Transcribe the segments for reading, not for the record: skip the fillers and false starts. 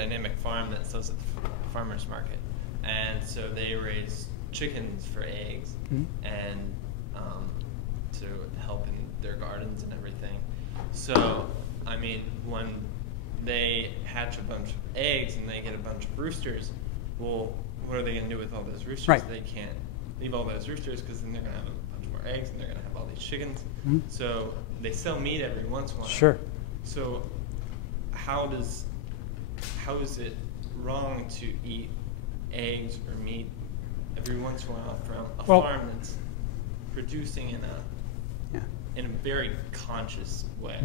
biodynamic farm that sells at the farmer's market. And so they raise chickens for eggs and to help in their gardens and everything. So, I mean, when they hatch a bunch of eggs and they get a bunch of roosters, well, what are they going to do with all those roosters? Right. They can't leave all those roosters because then they're going to have a bunch more eggs and they're going to have all these chickens. So they sell meat every once in a while. Sure. So how is it wrong to eat eggs or meat every once in a while from a farm that's producing in a very conscious way?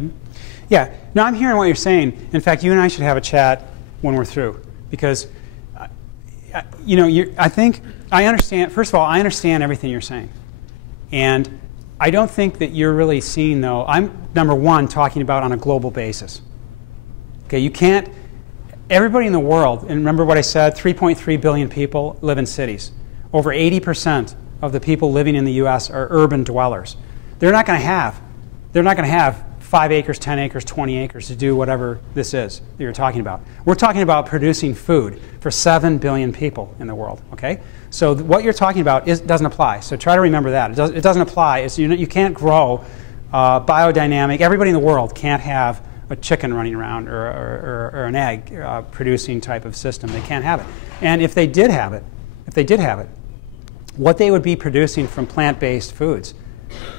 Yeah. No, I'm hearing what you're saying. In fact, you and I should have a chat when we're through, because you know, I think I understand. First of all, I understand everything you're saying, and I don't think that you're really seeing, though. I'm, number one, talking about on a global basis. Okay, you can't. Everybody in the world, and remember what I said, 3.3 billion people live in cities. Over 80% of the people living in the U.S. are urban dwellers. They're not going to have 5 acres, 10 acres, 20 acres to do whatever this is that you're talking about. We're talking about producing food for 7 billion people in the world, okay? So what you're talking about doesn't apply. So try to remember that. It doesn't apply. It's, you can't grow biodynamic. Everybody in the world can't have a chicken running around or an egg producing type of system. They can't have it. And if they did have it, what they would be producing from plant-based foods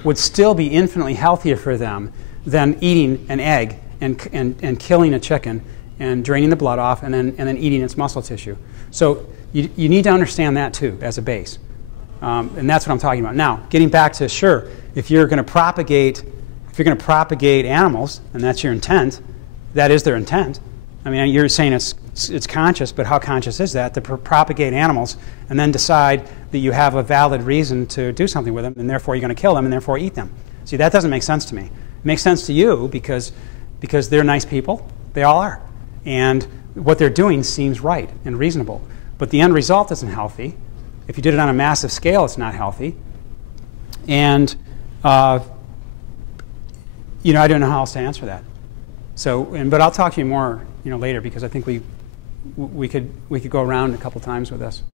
would still be infinitely healthier for them than eating an egg and killing a chicken and draining the blood off and then eating its muscle tissue. So you need to understand that too as a base. And that's what I'm talking about. Now, getting back to, sure, if you're going to propagate animals, and that's your intent, that is their intent. I mean, you're saying it's conscious, but how conscious is that? To propagate animals and then decide that you have a valid reason to do something with them, and therefore you're going to kill them and therefore eat them. See, that doesn't make sense to me. It makes sense to you because they're nice people. They all are. And what they're doing seems right and reasonable. But the end result isn't healthy. If you did it on a massive scale, it's not healthy. And you know, I don't know how else to answer that. So, but I'll talk to you more, you know, later, because I think we could go around a couple times with this.